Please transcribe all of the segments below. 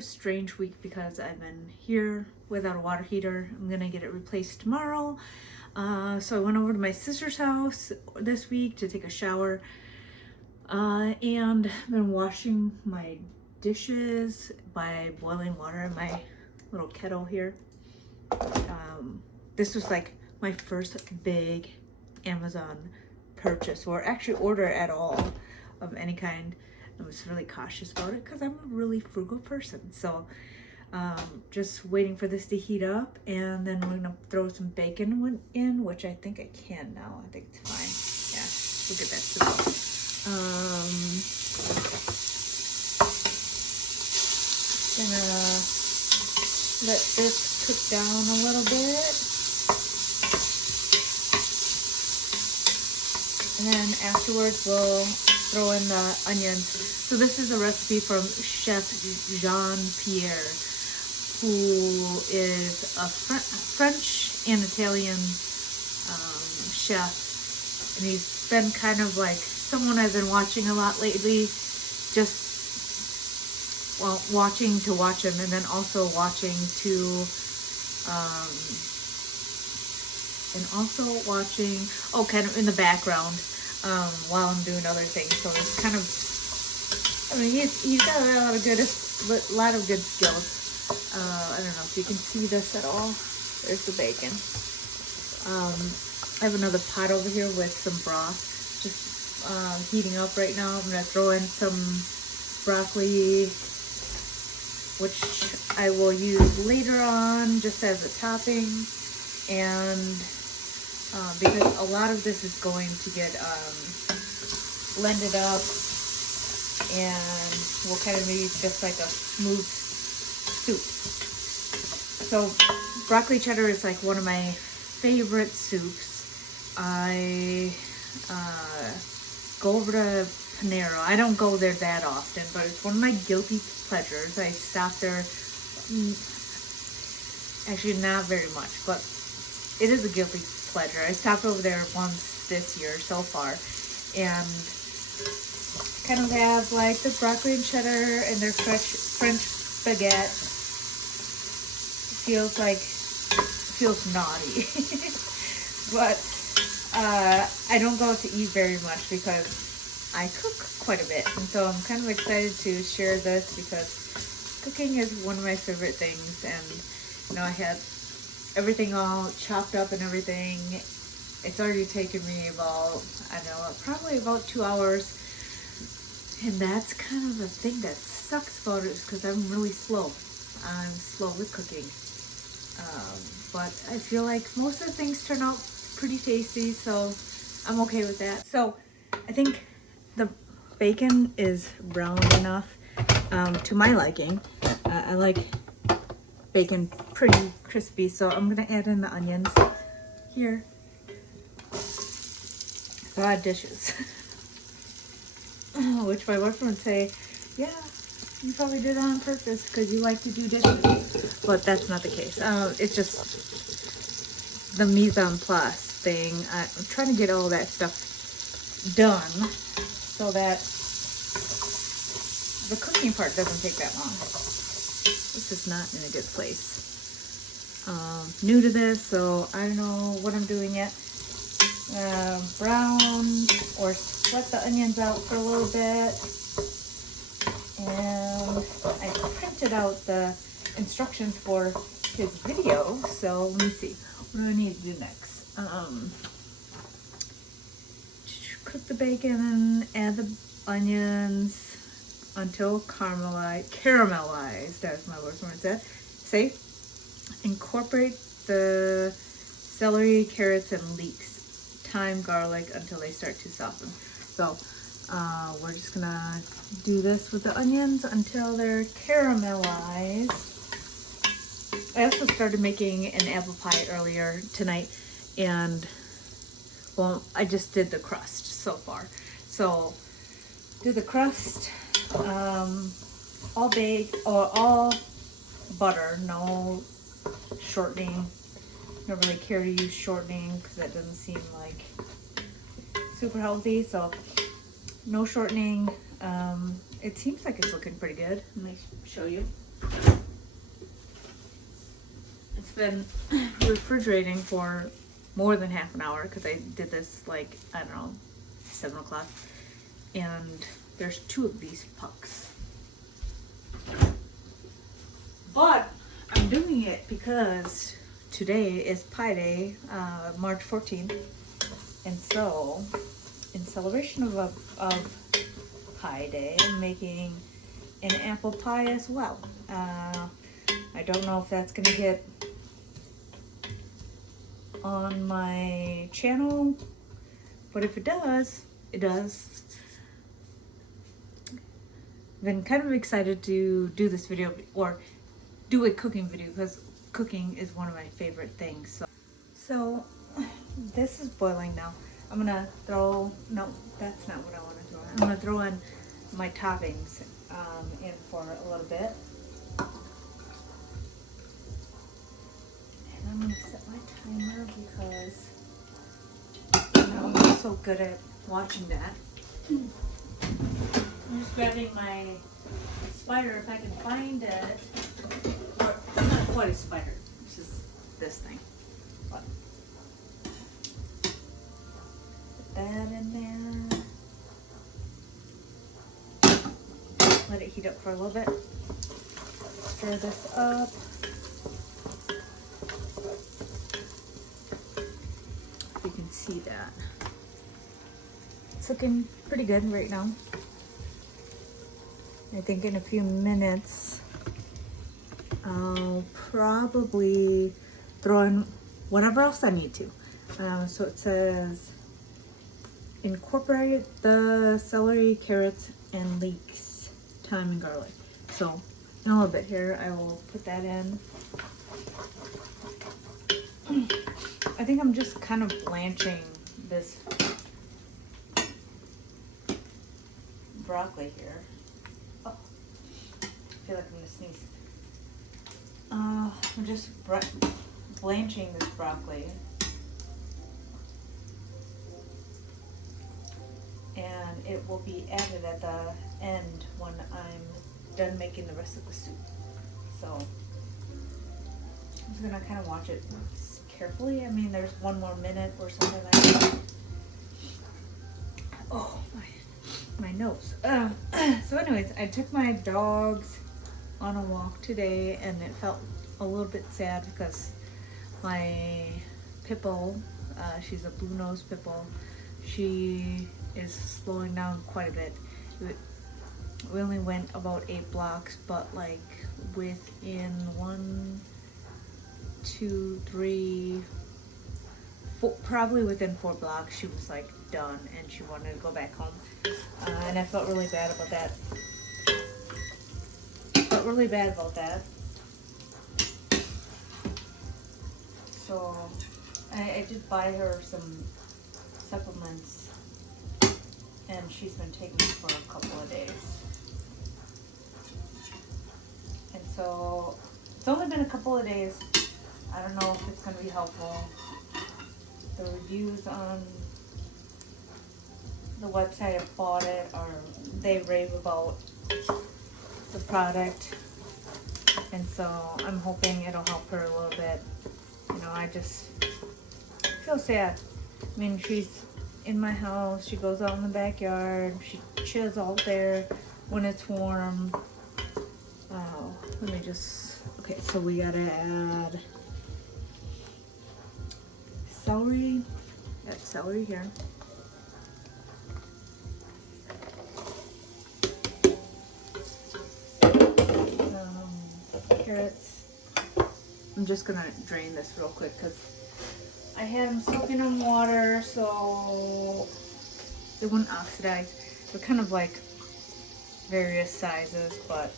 of strange week because I've been here without a water heater. I'm gonna get it replaced tomorrow. So I went over to my sister's house this week to take a shower, and I've been washing my dishes by boiling water in my little kettle here. This was like my first big Amazon purchase, or actually order at all of any kind. I was really cautious about it because I'm a really frugal person. So just waiting for this to heat up, and then we're gonna throw some bacon in, which I think I can now. I think it's fine. Yeah, we'll get that simple. Gonna let this cook down a little bit. And then afterwards we'll throw in the onions. So this is a recipe from Chef Jean-Pierre, who is a French and Italian chef. And he's been kind of like someone I've been watching a lot lately. Just, well, watching to watch him, and then also watching to kind of in the background while I'm doing other things. So it's kind of, I mean, he's got a lot of good skills. I don't know if you can see this at all. There's the bacon. I have another pot over here with some broth, just heating up right now. I'm gonna throw in some broccoli, which I will use later on just as a topping. And because a lot of this is going to get blended up, and we'll kind of make just like a smooth soup. So broccoli cheddar is like one of my favorite soups. I go over to Panera. I don't go there that often, but it's one of my guilty pleasures. I stop there, actually not very much, but it is a guilty pleasure. I stopped over there once this year so far, and kind of have like the broccoli and cheddar and their French baguette. Feels naughty. But I don't go out to eat very much because I cook quite a bit, and so I'm kind of excited to share this because cooking is one of my favorite things. And you know, I had everything all chopped up and everything. It's already taken me about, I don't know, probably about 2 hours. And that's kind of the thing that sucks about it, is because I'm really slow. I'm slow with cooking. But I feel like most of the things turn out pretty tasty, so I'm okay with that. So I think the bacon is browned enough to my liking. I like bacon pretty crispy, so I'm gonna add in the onions here. A lot of dishes. Which my boyfriend would say, yeah, you probably did it on purpose because you like to do dishes. But that's not the case. It's just the mise en place thing. I'm trying to get all that stuff done so that the cooking part doesn't take that long. This is not in a good place. New to this, so I don't know what I'm doing yet. Brown or sweat the onions out for a little bit. And I printed out the instructions for his video, so let me see. What do I need to do next? Cook the bacon and add the onions until caramelized, as my boyfriend said. Say, incorporate the celery, carrots, and leeks. Thyme, garlic until they start to soften. So we're just gonna do this with the onions until they're caramelized. I also started making an apple pie earlier tonight, and well, I just did the crust so far. So do the crust, all baked or all butter, no shortening. I don't really care to use shortening because that doesn't seem like super healthy. So no shortening. It seems like it's looking pretty good. Let me show you. It's been refrigerating for more than half an hour because I did this like, I don't know, 7 o'clock. And there's 2 of these pucks. But I'm doing it because today is Pie Day, March 14th. And so, in celebration of Pie Day, I'm making an apple pie as well. I don't know if that's gonna get on my channel, but if it does, it does. Been kind of excited to do this video, or do a cooking video, because cooking is one of my favorite things. So this is boiling now. I'm gonna throw, no, that's not what I want to throw in. I'm gonna throw in my toppings in for a little bit. And I'm gonna set my timer because I'm not so good at watching that. I'm just grabbing my spider if I can find it. Or not quite a spider, it's just this thing. But put that in there. Let it heat up for a little bit. Stir this up. You can see that. It's looking pretty good right now. I think in a few minutes, I'll probably throw in whatever else I need to. So it says, incorporate the celery, carrots, and leeks, thyme, and garlic. So in a little bit here, I will put that in. I think I'm just kind of blanching this broccoli here. Oh, I feel like I'm gonna sneeze. I'm just blanching this broccoli. And it will be added at the end when I'm done making the rest of the soup. So I'm just gonna kind of watch it carefully. I mean, there's 1 more minute or something like that. Oh, my nose. So anyways, I took my dogs on a walk today, and it felt a little bit sad because my pit bull, she's a blue nose pit bull, she is slowing down quite a bit. We only went about 8 blocks, but like within 1, 2, 3, 4, probably within 4 blocks, she was like done and she wanted to go back home. And I felt really bad about that. So I did buy her some supplements, and she's been taking them for a couple of days. And so it's only been a couple of days. I don't know if it's going to be helpful. The reviews on the website I bought it, or they rave about the product, and so I'm hoping it'll help her a little bit. You know, I just feel sad. I mean, she's in my house, she goes out in the backyard, she chills out there when it's warm. Let me just, okay, so we gotta add celery. Got celery here. Carrots. I'm just gonna drain this real quick because I had them soaking in water so they wouldn't oxidize. They're kind of like various sizes, but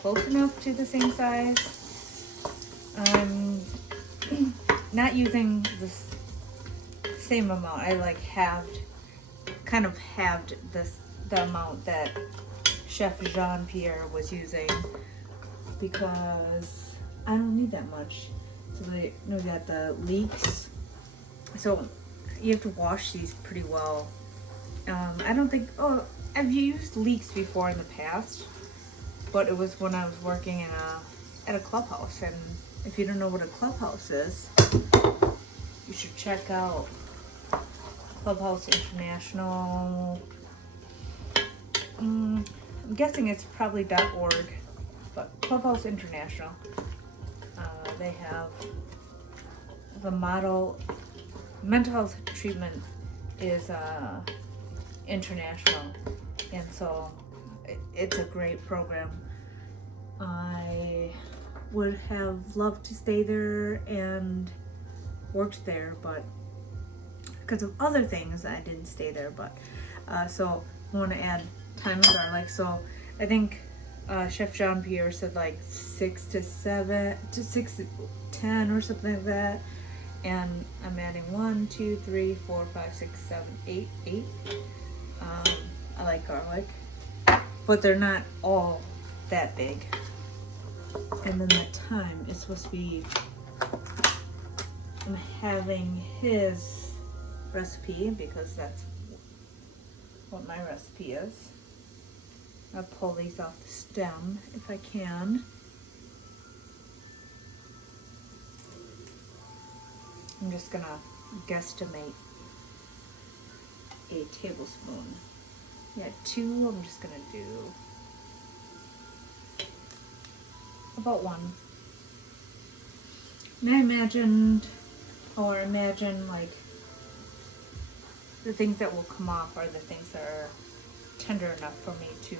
close enough to the same size. I'm not using the same amount. I like kind of halved the amount that Chef Jean-Pierre was using because I don't need that much. So we got the leeks. So you have to wash these pretty well. I don't think, I've used leeks before in the past. but it was when I was working at a clubhouse. And if you don't know what a clubhouse is, you should check out Clubhouse International. I'm guessing it's probably .org, but Clubhouse International. They have the model. Mental health treatment is international, and so it's a great program. I would have loved to stay there and worked there, but because of other things I didn't stay there. But so I want to add thyme and garlic. So I think Chef Jean Pierre said like 6 to 10 or something like that. And I'm adding 1, 2, 3, 4, 5, 6, 7, 8. I like garlic, but they're not all that big. And then the thyme is supposed to be, I'm having his recipe because that's what my recipe is. I'll pull these off the stem if I can. I'm just gonna guesstimate a tablespoon. Yeah, 2, I'm just gonna do about 1. And I imagine like the things that will come off are the things that are tender enough for me to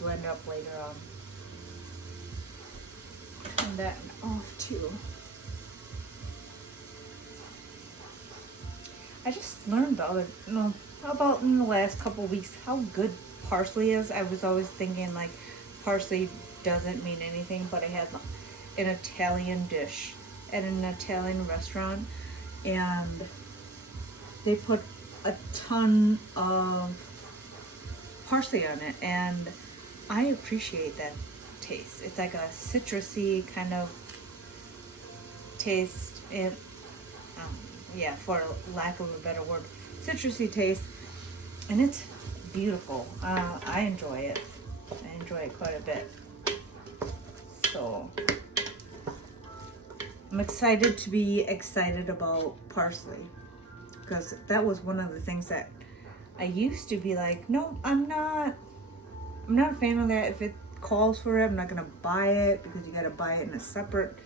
blend up later on. And that off too. I just learned about in the last couple weeks how good parsley is. I was always thinking like parsley doesn't mean anything, but I had an Italian dish at an Italian restaurant, and they put a ton of parsley on it, and I appreciate that taste. It's like a citrusy kind of taste. It, yeah, for lack of a better word, citrusy taste, and it's beautiful. I enjoy it. I enjoy it quite a bit. So I'm excited to be excited about parsley, because that was one of the things that I used to be like, no, I'm not a fan of that. If it calls for it, I'm not gonna buy it, because you gotta buy it in a separate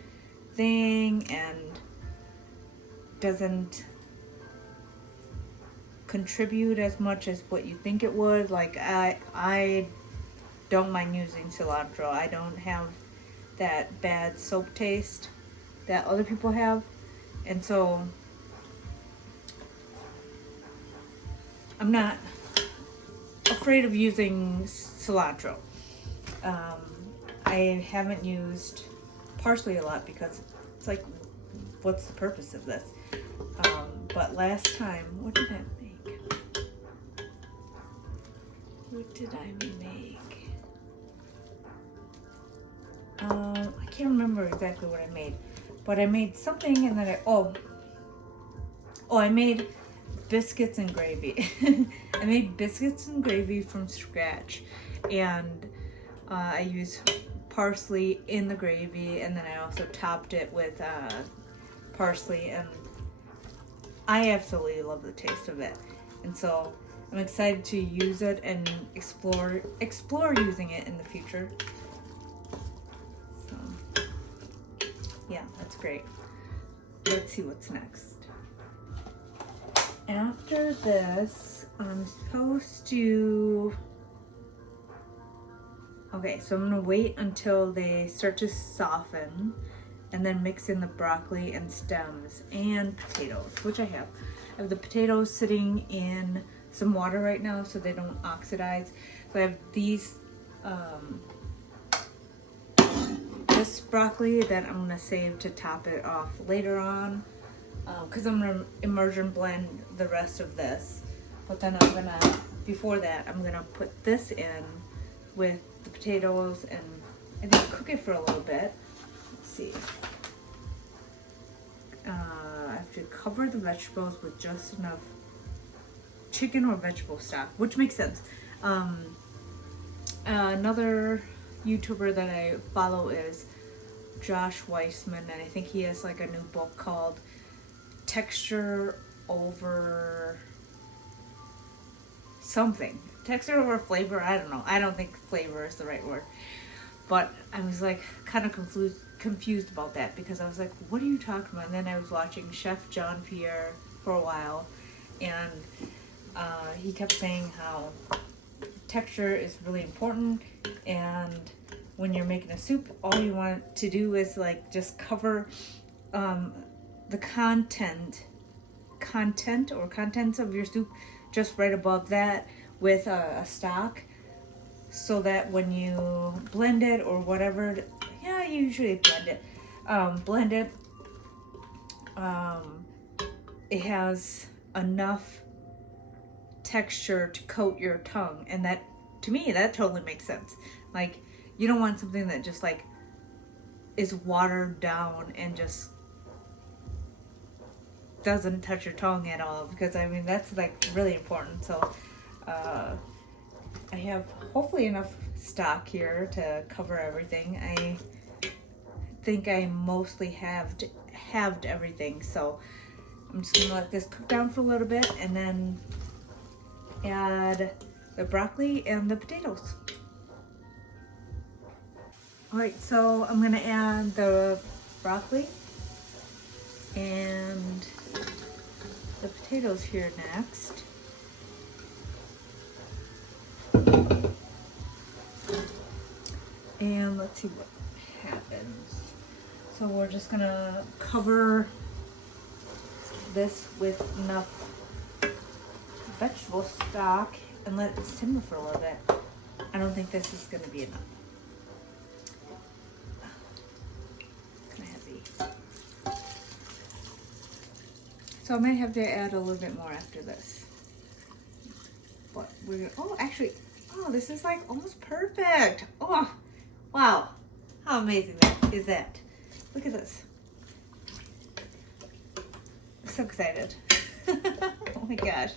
thing and doesn't contribute as much as what you think it would. Like I don't mind using cilantro. I don't have that bad soap taste that other people have, and so I'm not afraid of using cilantro. I haven't used parsley a lot because it's like, what's the purpose of this? But last time, what did I make? What did I make? I can't remember exactly what I made, but I made something, and then I made biscuits and gravy. I made biscuits and gravy from scratch, and I used parsley in the gravy, and then I also topped it with parsley, and I absolutely love the taste of it. And so I'm excited to use it and explore using it in the future. So yeah, that's great. Let's see what's next. After this, I'm supposed to... Okay, so I'm gonna wait until they start to soften, and then mix in the broccoli and stems and potatoes, which I have. I have the potatoes sitting in some water right now so they don't oxidize. So I have these, this broccoli that I'm gonna save to top it off later on, because I'm gonna immersion blend the rest of this. But then before that, I'm gonna put this in with the potatoes and I think cook it for a little bit. Let's see. I have to cover the vegetables with just enough chicken or vegetable stock, which makes sense. Another YouTuber that I follow is Josh Weissman, and I think he has like a new book called Texture Over something. Texture over flavor, I don't know. I don't think flavor is the right word. But I was like kind of confused about that because I was like, what are you talking about? And then I was watching Chef John Pierre for a while, and he kept saying how texture is really important, and when you're making a soup, all you want to do is like just cover the contents of your soup just right above that with a stock, so that when you blend it or whatever, yeah, you usually blend it, it has enough texture to coat your tongue, and that, to me, that totally makes sense. Like, you don't want something that just like is watered down and just doesn't touch your tongue at all, because I mean that's like really important. So I have hopefully enough stock here to cover everything. I think I mostly halved everything, so I'm just gonna let this cook down for a little bit and then add the broccoli and the potatoes. Alright, so I'm gonna add the broccoli and the potatoes here next. And let's see what happens. So we're just gonna cover this with enough vegetable stock and let it simmer for a little bit. I don't think this is gonna be enough. Kind of heavy. So I might have to add a little bit more after this. But we're gonna, oh, actually, oh, this is like almost perfect. Oh, wow. How amazing is that? Look at this. I'm so excited. Oh my gosh.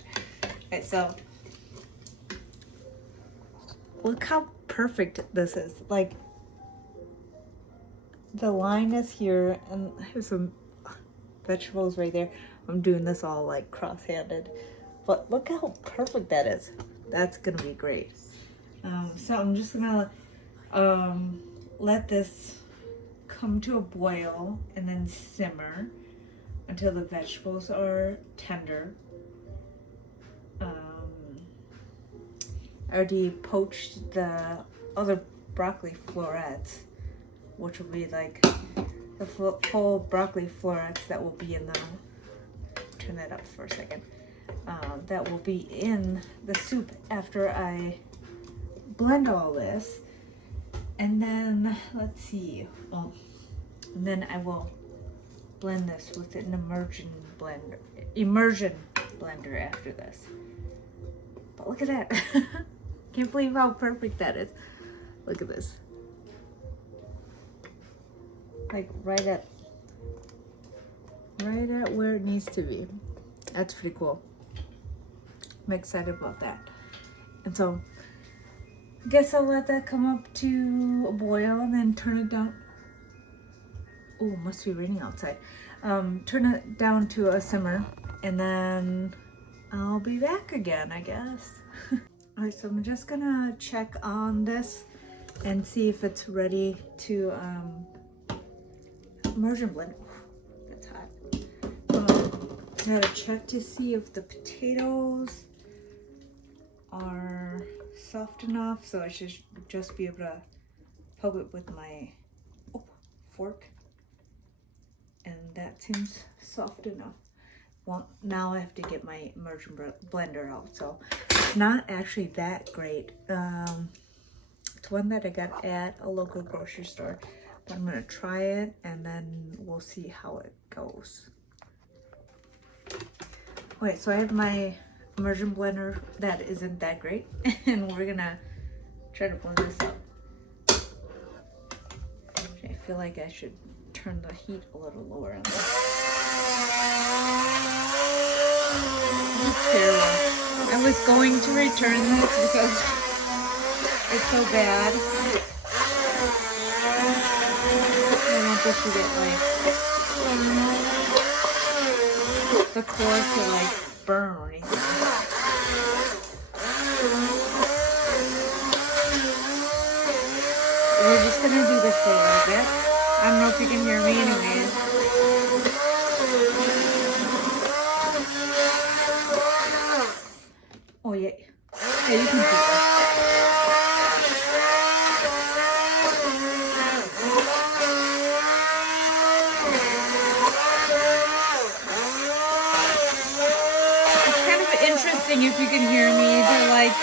Okay, so look how perfect this is. Like, the line is here, and I have some vegetables right there. I'm doing this all like cross-handed, but look how perfect that is. That's gonna be great. So I'm just gonna let this come to a boil and then simmer until the vegetables are tender. I already poached the other broccoli florets, which will be like the full broccoli florets that will be in the, turn that up for a second, that will be in the soup after I blend all this. And then, let's see, oh, and then I will blend this with an immersion blender after this. But look at that. Can't believe how perfect that is. Look at this. Like right at where it needs to be. That's pretty cool. I'm excited about that. And so I guess I'll let that come up to a boil and then turn it down. Oh, must be raining outside. Turn it down to a simmer, and then I'll be back again, I guess. All right, so I'm just gonna check on this and see if it's ready to immersion blend. That's hot. I gotta check to see if the potatoes are soft enough, so I should just be able to poke it with my fork, and that seems soft enough. Well, now I have to get my immersion blender out, so it's not actually that great. It's one that I got at a local grocery store, but I'm gonna try it and then we'll see how it goes. Okay, so I have my immersion blender that isn't that great, and we're gonna try to blend this up. I feel like I should turn the heat a little lower on this. It's terrible. I was going to return this because It's so bad. I don't want this to get like the core to like burn or anything. We're just gonna do this for a little bit. I don't know if you can hear me anyways. Oh yeah. Yeah, you can see this. It's kind of interesting if you can hear me to like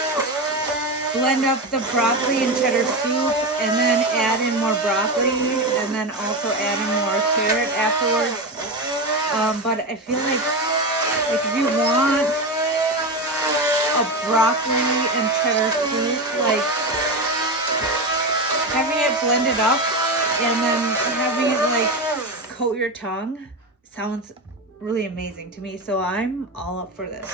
blend up the broccoli and cheddar soup and then add in more broccoli and then also add in more carrot afterwards. But I feel like if you want a broccoli and cheddar soup, like having it blended up and then having it like coat your tongue sounds really amazing to me. So I'm all up for this.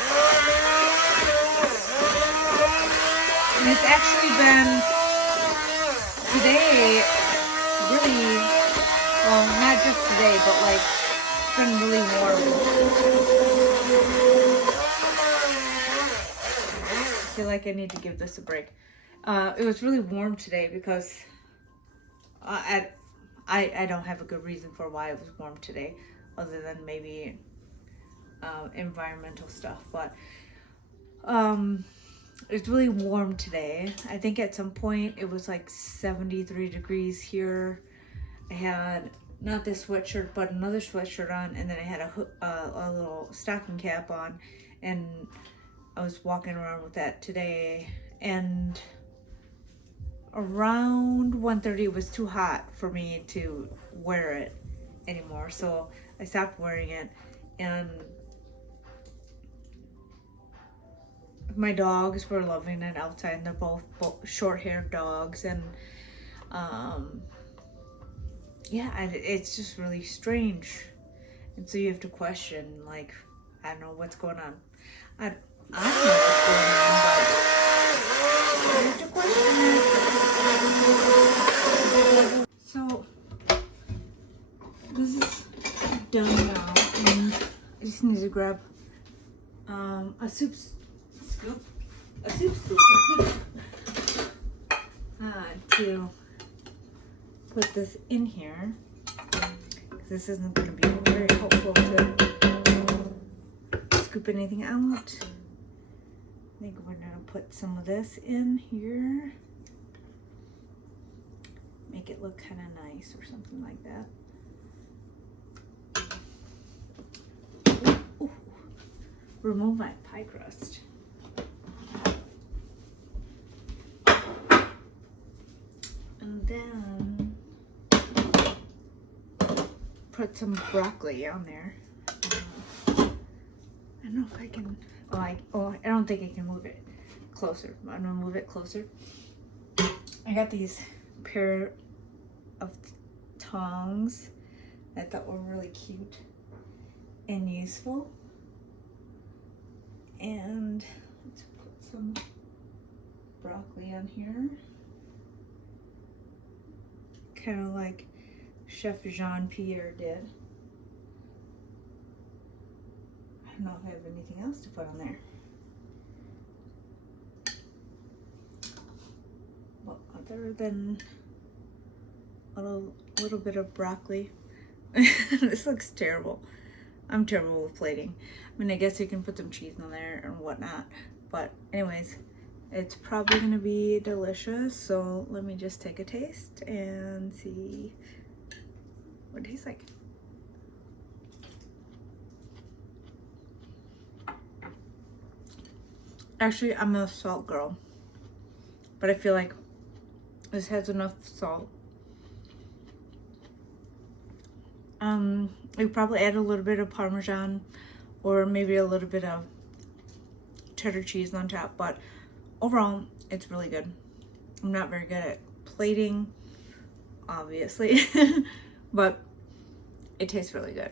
And it's actually been today really, well, not just today, but like it's been really warm. I feel like I need to give this a break. It was really warm today because I don't have a good reason for why it was warm today, other than maybe environmental stuff. But it's really warm today. I think at some point it was like 73 degrees here. I had not this sweatshirt, but another sweatshirt on, and then I had a little stocking cap on, and I was walking around with that today. And around 1:30 it was too hot for me to wear it anymore, so I stopped wearing it. And my dogs were loving it outside, and they're both short-haired dogs, and yeah, it's just really strange. And so you have to question, like, I don't know what's going on. I don't know what's going on, but you have to question it. So this is done now, and I just need to grab a soup scoop to put this in here, because this isn't going to be very helpful to scoop anything out. I think we're going to put some of this in here, make it look kind of nice or something like that. Ooh. Remove my pie crust. And then put some broccoli on there. I don't know if I can. I don't think I can move it closer. I'm gonna move it closer. I got these pair of tongs that I thought were really cute and useful. And let's put some broccoli on here. Kind of like Chef Jean-Pierre did. I don't know if I have anything else to put on there. Well, other than a little bit of broccoli. This looks terrible. I'm terrible with plating. I mean, I guess you can put some cheese on there and whatnot. But anyways, it's probably gonna be delicious. So let me just take a taste and see what it tastes like. Actually, I'm a salt girl, but I feel like this has enough salt. You probably add a little bit of Parmesan or maybe a little bit of cheddar cheese on top, but overall, it's really good. I'm not very good at plating, obviously, but it tastes really good.